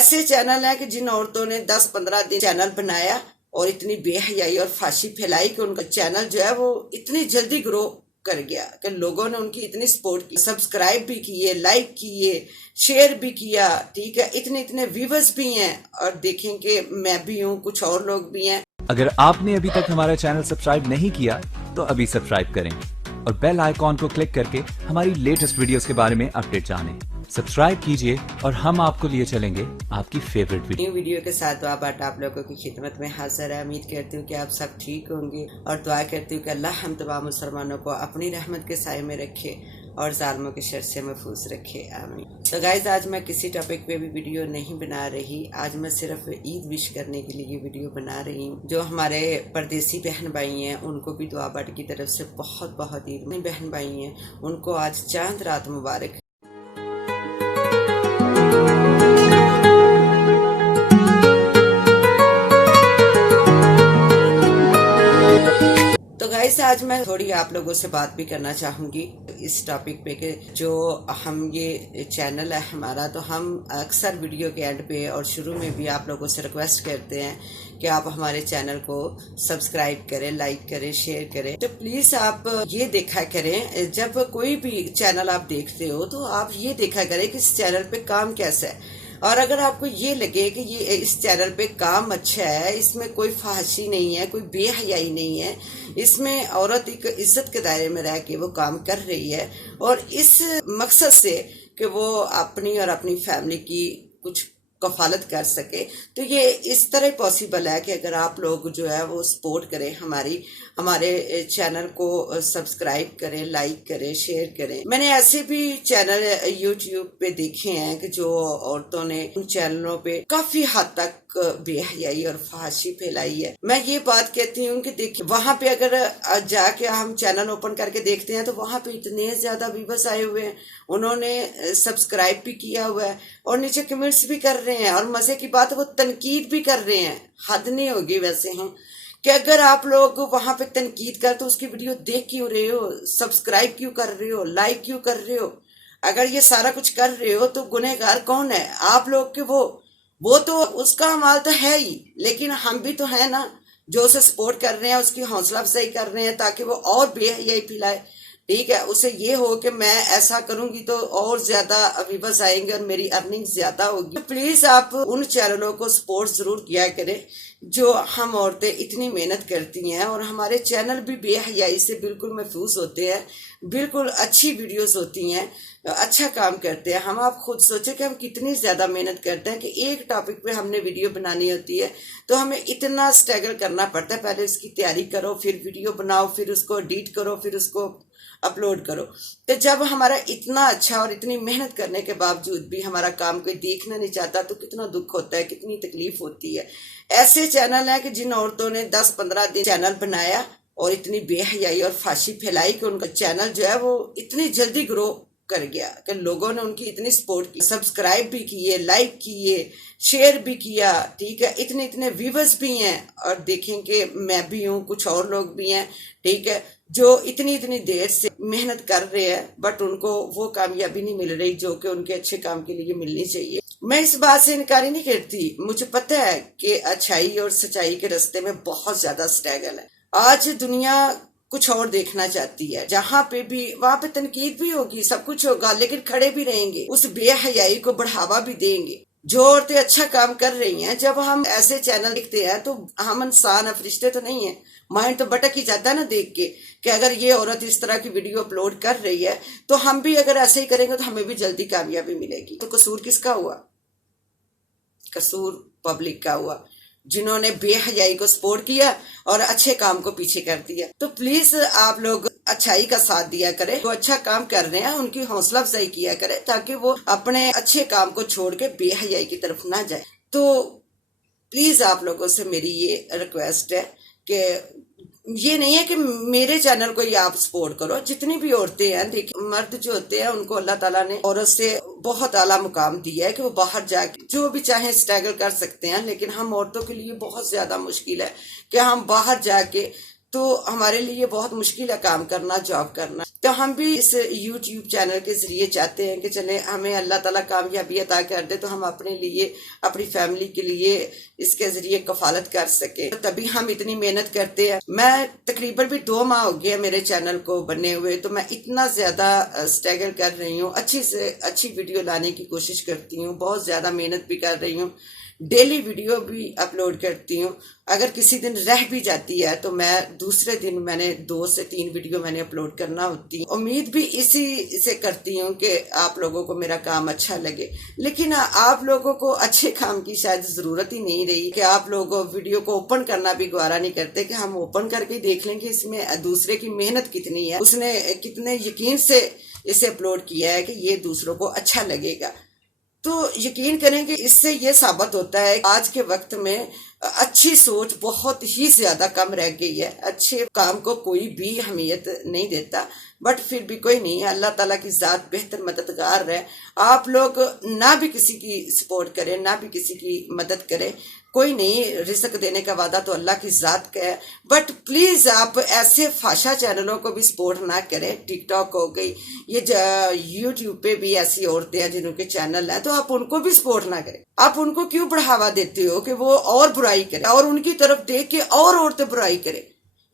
ایسے چینل ہیں کہ جن عورتوں نے 10-15 دن چینل بنایا اور اتنی بے حیائی اور فحاشی پھیلائی کہ ان کا چینل جو ہے وہ اتنی جلدی گرو کر گیا کہ لوگوں نے ان کی اتنی سپورٹ کی، سبسکرائب بھی کیے، لائک کیے، شیئر بھی کیا، ٹھیک ہے، اتنے ویورز بھی ہیں، اور دیکھیں کہ میں بھی ہوں، کچھ اور لوگ بھی ہیں۔ اگر آپ نے ابھی تک ہمارا چینل سبسکرائب نہیں کیا تو ابھی سبسکرائب کریں اور بیل آئیکن کو کلک کر کے ہماری لیٹسٹ ویڈیوز کے بارے میں اپڈیٹ جانیں۔ سبسکرائب کیجئے اور ہم آپ کو لیے چلیں گے آپ کی فیوریٹ ویڈیو۔ نیو ویڈیو کے ساتھ دعا بات آپ لوگوں کی خدمت میں حاضر ہے۔ امید کرتی ہوں کہ آپ سب ٹھیک ہوں گے اور دعا کرتی ہوں کہ اللہ ہم تمام مسلمانوں کو اپنی رحمت کے سائے میں رکھے اور ظالموں کے شر سے محفوظ رکھے، آمین۔ تو گائز، آج میں کسی ٹاپک پہ بھی ویڈیو نہیں بنا رہی، آج میں صرف عید وش کرنے کے لیے یہ ویڈیو بنا رہی ہوں۔ جو ہمارے پردیسی بہن بھائی ہیں ان کو بھی دعا بٹ کی طرف سے بہت بہت عید، بہن بھائی ہیں ان کو آج چاند رات مبارک۔ تو گائز، آج میں تھوڑی آپ لوگوں سے بات بھی کرنا چاہوں گی اس ٹاپک پہ کہ جو ہم یہ چینل ہے ہمارا، تو ہم اکثر ویڈیو کے اینڈ پہ اور شروع میں بھی آپ لوگوں سے ریکویسٹ کرتے ہیں کہ آپ ہمارے چینل کو سبسکرائب کریں، لائک کریں، شیئر کریں۔ تو پلیز آپ یہ دیکھا کریں، جب کوئی بھی چینل آپ دیکھتے ہو تو آپ یہ دیکھا کریں کہ اس چینل پہ کام کیسا ہے، اور اگر آپ کو یہ لگے کہ یہ اس چینل پہ کام اچھا ہے، اس میں کوئی فحاشی نہیں ہے، کوئی بے حیائی نہیں ہے، اس میں عورت ایک عزت کے دائرے میں رہ کے وہ کام کر رہی ہے اور اس مقصد سے کہ وہ اپنی اور اپنی فیملی کی کچھ کفالت کر سکے، تو یہ اس طرح پاسبل ہے کہ اگر آپ لوگ جو ہے وہ سپورٹ کریں، ہمارے چینل کو سبسکرائب کریں، لائک کریں، شیئر کریں۔ میں نے ایسے بھی چینل یوٹیوب پہ دیکھے ہیں کہ جو عورتوں نے ان چینلوں پہ کافی حد تک بے حیائی اور فحاشی پھیلائی ہے۔ میں یہ بات کہتی ہوں کہ دیکھیں، وہاں پہ اگر جا کے ہم چینل اوپن کر کے دیکھتے ہیں تو وہاں پہ اتنے زیادہ ویورز آئے ہوئے ہیں، انہوں نے سبسکرائب بھی کیا ہوا ہے اور نیچے کمنٹس بھی کر رہے ہیں، اور مزے کی بات وہ تنقید بھی کر رہے ہیں۔ حد نہیں ہوگی ویسے ہیں کہ اگر آپ لوگ وہاں پہ تنقید کر تو اس کی ویڈیو دیکھ کیوں رہے ہو، سبسکرائب کیوں کر رہے ہو، لائک کیوں کر رہے ہو؟ اگر یہ سارا کچھ کر رہے ہو تو گنہگار کون ہے؟ آپ لوگ کے وہ تو اس کا عمال تو ہے ہی، لیکن ہم بھی تو ہیں نا جو اسے سپورٹ کر رہے ہیں، اس کی حوصلہ افزائی کر رہے ہیں تاکہ وہ اور بے حیائی پھیلائے، ٹھیک ہے، اسے یہ ہو کہ میں ایسا کروں گی تو اور زیادہ ویورز آئیں گے اور میری ارننگ زیادہ ہوگی۔ پلیز آپ ان چینلوں کو سپورٹ ضرور کیا کریں جو ہم عورتیں اتنی محنت کرتی ہیں، اور ہمارے چینل بھی بے حیائی سے بالکل محفوظ ہوتے ہیں، بالکل اچھی ویڈیوز ہوتی ہیں، اچھا کام کرتے ہیں۔ ہم آپ خود سوچیں کہ ہم کتنی زیادہ محنت کرتے ہیں کہ ایک ٹاپک پہ ہم نے ویڈیو بنانی ہوتی ہے تو ہمیں اتنا سٹرگل کرنا پڑتا ہے، پہلے اس کی تیاری کرو، پھر ویڈیو بناؤ، پھر اس کو ایڈٹ کرو، پھر اس کو اپلوڈ کرو۔ تو جب ہمارا اتنا اچھا اور اتنی محنت کرنے کے باوجود بھی ہمارا کام کوئی دیکھنا نہیں چاہتا تو کتنا دکھ ہوتا ہے، کتنی تکلیف ہوتی ہے۔ ایسے چینل ہیں کہ جن عورتوں نے 10-15 دن چینل بنایا اور اتنی بے حیائی اور فحاشی پھیلائی کہ ان کا چینل جو ہے وہ اتنی جلدی گرو کر گیا کہ لوگوں نے ان کی اتنی سپورٹ کی، سبسکرائب بھی کیے، لائک کیے، شیئر بھی کیا، ٹھیک ہے، اتنے ویورز بھی ہیں، اور دیکھیں کہ میں بھی ہوں، کچھ اور لوگ بھی ہیں، ٹھیک ہے، جو اتنی دیر سے محنت کر رہے ہیں بٹ ان کو وہ کامیابی نہیں مل رہی جو کہ ان کے اچھے کام کے لیے ملنی چاہیے۔ میں اس بات سے انکاری نہیں کرتی، مجھے پتہ ہے کہ اچھائی اور سچائی کے راستے میں بہت زیادہ سٹرگل ہے۔ آج دنیا کچھ اور دیکھنا چاہتی ہے، جہاں پہ بھی وہاں پہ تنقید بھی ہوگی، سب کچھ ہوگا، لیکن کھڑے بھی رہیں گے، اس بے حیائی کو بڑھاوا بھی دیں گے۔ جو عورتیں اچھا کام کر رہی ہیں، جب ہم ایسے چینل دیکھتے ہیں تو ہم انسان فرشتے تو نہیں ہیں، مائنڈ تو بٹک ہی جاتا ہے نا دیکھ کے کہ اگر یہ عورت اس طرح کی ویڈیو اپلوڈ کر رہی ہے تو ہم بھی اگر ایسے ہی کریں گے تو ہمیں بھی جلدی کامیابی ملے گی۔ تو قصور کس کا ہوا؟ قصور پبلک کا ہوا، جنہوں نے بے حیائی کو سپورٹ کیا اور اچھے کام کو پیچھے کر دیا۔ تو پلیز آپ لوگ اچھائی کا ساتھ دیا کریں، جو اچھا کام کر رہے ہیں ان کی حوصلہ افزائی کیا کریں تاکہ وہ اپنے اچھے کام کو چھوڑ کے بے حیائی کی طرف نہ جائے۔ تو پلیز آپ لوگوں سے میری یہ ریکویسٹ ہے کہ یہ نہیں ہے کہ میرے چینل کو ہی آپ سپورٹ کرو، جتنی بھی عورتیں ہیں، دیکھیں مرد جو ہوتے ہیں ان کو اللہ تعالیٰ نے عورت سے بہت اعلیٰ مقام دیا ہے کہ وہ باہر جا کے جو بھی چاہیں سٹرگل کر سکتے ہیں، لیکن ہم عورتوں کے لیے بہت زیادہ مشکل ہے کہ ہم باہر جا کے، تو ہمارے لیے بہت مشکل ہے کام کرنا، جاب کرنا۔ تو ہم بھی اس یوٹیوب چینل کے ذریعے چاہتے ہیں کہ چلیں ہمیں اللہ تعالیٰ کامیابی عطا کر دے تو ہم اپنے لیے اپنی فیملی کے لیے اس کے ذریعے کفالت کر سکیں، تبھی ہم اتنی محنت کرتے ہیں۔ میں تقریباً بھی 2 ماہ ہو گیا میرے چینل کو بنے ہوئے، تو میں اتنا زیادہ اسٹرگل کر رہی ہوں، اچھی سے اچھی ویڈیو لانے کی کوشش کرتی ہوں، بہت زیادہ محنت بھی کر رہی ہوں، ڈیلی ویڈیو بھی اپلوڈ کرتی ہوں۔ اگر کسی دن رہ بھی جاتی ہے تو میں دوسرے دن میں نے 2 سے 3 ویڈیو میں نے اپلوڈ کرنا ہوتی ہے۔ امید بھی اسی سے کرتی ہوں کہ آپ لوگوں کو میرا کام اچھا لگے، لیکن آپ لوگوں کو اچھے کام کی شاید ضرورت ہی نہیں رہی کہ آپ لوگ ویڈیو کو اوپن کرنا بھی گوارا نہیں کرتے کہ ہم اوپن کر کے دیکھ لیں کہ اس میں دوسرے کی محنت کتنی ہے، اس نے کتنے یقین سے اسے اپلوڈ کیا ہے کہ یہ دوسروں کو اچھا لگے گا۔ تو یقین کریں کہ اس سے یہ ثابت ہوتا ہے کہ آج کے وقت میں اچھی سوچ بہت ہی زیادہ کم رہ گئی ہے، اچھے کام کو کوئی بھی اہمیت نہیں دیتا، بٹ پھر بھی کوئی نہیں، اللہ تعالیٰ کی ذات بہتر مددگار ہے۔ آپ لوگ نہ بھی کسی کی سپورٹ کریں، نہ بھی کسی کی مدد کریں، کوئی نہیں، رزق دینے کا وعدہ تو اللہ کی ذات کا ہے، بٹ پلیز آپ ایسے فحشہ چینلوں کو بھی سپورٹ نہ کریں۔ ٹک ٹاک ہو گئی، یہ یوٹیوب پہ بھی ایسی عورتیں ہیں جنہوں کے چینل ہیں، تو آپ ان کو بھی سپورٹ نہ کریں۔ آپ ان کو کیوں بڑھاوا دیتے ہو کہ وہ اور برائی کریں اور ان کی طرف دیکھ کے اور عورتیں برائی کریں؟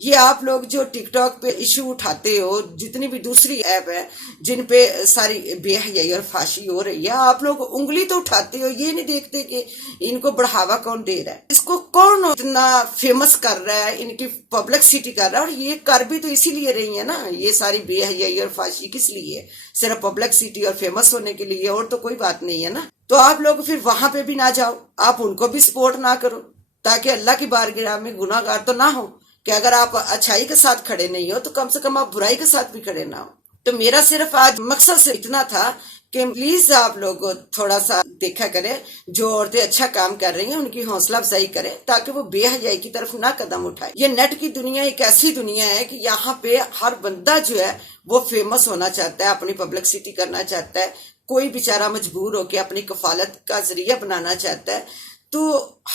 یہ آپ لوگ جو ٹک ٹاک پہ ایشو اٹھاتے ہو، جتنی بھی دوسری ایپ ہیں جن پہ ساری بے حیائی اور فحاشی ہو رہی ہے، آپ لوگ انگلی تو اٹھاتے ہو، یہ نہیں دیکھتے کہ ان کو بڑھاوا کون دے رہا ہے، اس کو کون اتنا فیمس کر رہا ہے، ان کی پبلکسٹی کر رہا ہے۔ اور یہ کر بھی تو اسی لیے رہی ہے نا، یہ ساری بے حیائی اور فحاشی کس لیے ہے؟ صرف پبلکسٹی اور فیمس ہونے کے لیے، اور تو کوئی بات نہیں ہے نا۔ تو آپ لوگ پھر وہاں پہ بھی نہ جاؤ، آپ ان کو بھی سپورٹ نہ کرو، تاکہ اللہ کی بارگاہ میں گناہ گار تو نہ ہو کہ اگر آپ اچھائی کے ساتھ کھڑے نہیں ہو تو کم سے کم آپ برائی کے ساتھ بھی کھڑے نہ ہو۔ تو میرا صرف آج مقصد سے اتنا تھا کہ پلیز آپ لوگ تھوڑا سا دیکھا کریں، جو عورتیں اچھا کام کر رہی ہیں ان کی حوصلہ افزائی کریں تاکہ وہ بے حیائی کی طرف نہ قدم اٹھائے۔ یہ نیٹ کی دنیا ایک ایسی دنیا ہے کہ یہاں پہ ہر بندہ جو ہے وہ فیمس ہونا چاہتا ہے، اپنی پبلکسٹی کرنا چاہتا ہے، کوئی بیچارہ مجبور ہو کے اپنی کفالت کا ذریعہ بنانا چاہتا ہے۔ تو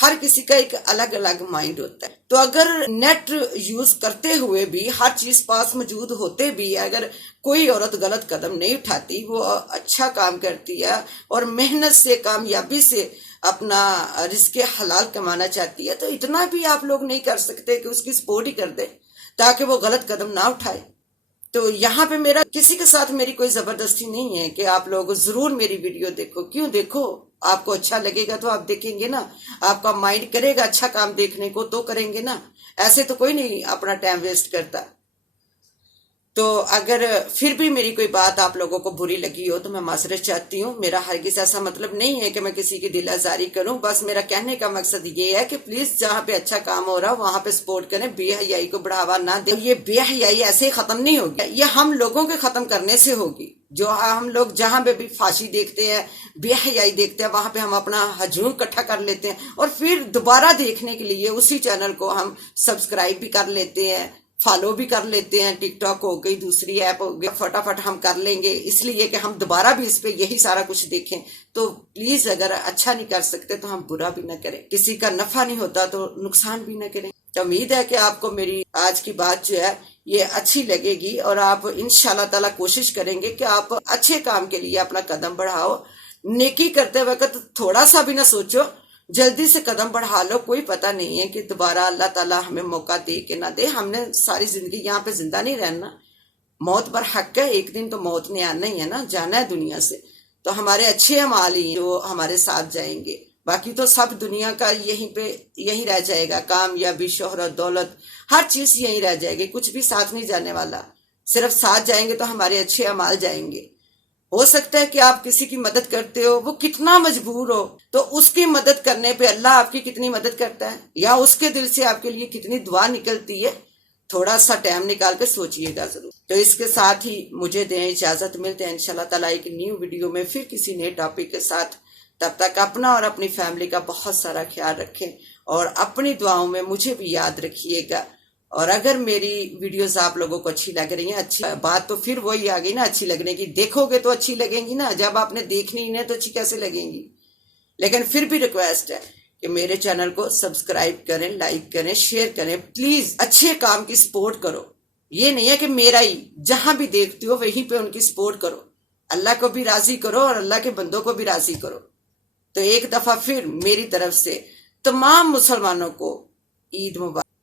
ہر کسی کا ایک الگ الگ مائنڈ ہوتا ہے۔ تو اگر نیٹ یوز کرتے ہوئے بھی ہر چیز پاس موجود ہوتے بھی اگر کوئی عورت غلط قدم نہیں اٹھاتی، وہ اچھا کام کرتی ہے اور محنت سے کامیابی سے اپنا رزق حلال کمانا چاہتی ہے، تو اتنا بھی آپ لوگ نہیں کر سکتے کہ اس کی سپورٹ ہی کر دے تاکہ وہ غلط قدم نہ اٹھائے۔ تو یہاں پہ میرا کسی کے ساتھ میری کوئی زبردستی نہیں ہے کہ آپ لوگ ضرور میری ویڈیو دیکھو۔ کیوں دیکھو؟ آپ کو اچھا لگے گا تو آپ دیکھیں گے نا، آپ کا مائنڈ کرے گا اچھا کام دیکھنے کو تو کریں گے نا، ایسے تو کوئی نہیں اپنا ٹائم ویسٹ کرتا۔ تو اگر پھر بھی میری کوئی بات آپ لوگوں کو بری لگی ہو تو میں معذرت چاہتی ہوں، میرا ہرگز ایسا مطلب نہیں ہے کہ میں کسی کی دل آزاری کروں، بس میرا کہنے کا مقصد یہ ہے کہ پلیز جہاں پہ اچھا کام ہو رہا وہاں پہ سپورٹ کریں، بے حیائی کو بڑھاوا نہ دیں۔ یہ بے حیائی ایسے ہی ختم نہیں ہوگی، یہ ہم لوگوں کے ختم کرنے سے ہوگی۔ جو ہم لوگ جہاں پہ بھی فحاشی دیکھتے ہیں، بے حیائی دیکھتے ہیں، وہاں پہ ہم اپنا ہجوم اکٹھا کر لیتے ہیں اور پھر دوبارہ دیکھنے کے لیے اسی چینل کو ہم سبسکرائب بھی کر لیتے ہیں، فالو بھی کر لیتے ہیں۔ ٹک ٹاک ہو گئی، دوسری ایپ ہو گئی، فٹافٹ ہم کر لیں گے اس لیے کہ ہم دوبارہ بھی اس پہ یہی سارا کچھ دیکھیں۔ تو پلیز اگر اچھا نہیں کر سکتے تو ہم برا بھی نہ کریں، کسی کا نفع نہیں ہوتا تو نقصان بھی نہ کریں۔ تو امید ہے کہ آپ کو میری آج کی بات جو ہے یہ اچھی لگے گی اور آپ انشاءاللہ تعالیٰ کوشش کریں گے کہ آپ اچھے کام کے لیے اپنا قدم بڑھاؤ۔ نیکی کرتے وقت تھوڑا سا بھی نہ سوچو، جلدی سے قدم بڑھا لو، کوئی پتہ نہیں ہے کہ دوبارہ اللہ تعالیٰ ہمیں موقع دے کہ نہ دے۔ ہم نے ساری زندگی یہاں پہ زندہ نہیں رہنا، موت برحق ہے، ایک دن تو موت نے آنا ہی ہے نا، جانا ہے دنیا سے۔ تو ہمارے اچھے اعمال ہی جو ہمارے ساتھ جائیں گے، باقی تو سب دنیا کا یہیں رہ جائے گا، کامیابی، شہرت، دولت، ہر چیز یہیں رہ جائے گی، کچھ بھی ساتھ نہیں جانے والا۔ صرف ساتھ جائیں گے تو ہمارے اچھے اعمال جائیں گے۔ ہو سکتا ہے کہ آپ کسی کی مدد کرتے ہو، وہ کتنا مجبور ہو، تو اس کی مدد کرنے پہ اللہ آپ کی کتنی مدد کرتا ہے، یا اس کے دل سے آپ کے لیے کتنی دعا نکلتی ہے۔ تھوڑا سا ٹائم نکال کے سوچئے گا ضرور۔ تو اس کے ساتھ ہی مجھے دیں اجازت، ملتے ہیں انشاءاللہ تعالیٰ ایک نیو ویڈیو میں پھر کسی نئے ٹاپک کے ساتھ۔ تب تک اپنا اور اپنی فیملی کا بہت سارا خیال رکھیں اور اپنی دعاؤں میں مجھے بھی یاد رکھیے گا۔ اور اگر میری ویڈیوز آپ لوگوں کو اچھی لگ رہی ہیں، اچھی بات تو پھر وہی آ گئی نا، اچھی لگنے کی، دیکھو گے تو اچھی لگیں گی نا، جب آپ نے دیکھنی ہی نہیں تو اچھی کیسے لگیں گی؟ لیکن پھر بھی ریکویسٹ ہے کہ میرے چینل کو سبسکرائب کریں، لائک کریں، شیئر کریں، پلیز اچھے کام کی سپورٹ کرو۔ یہ نہیں ہے کہ میرا ہی، جہاں بھی دیکھتی ہو وہیں پہ ان کی سپورٹ کرو، اللہ کو بھی راضی کرو اور اللہ کے بندوں کو بھی راضی کرو۔ تو ایک دفعہ پھر میری طرف سے تمام مسلمانوں کو عید مبارک۔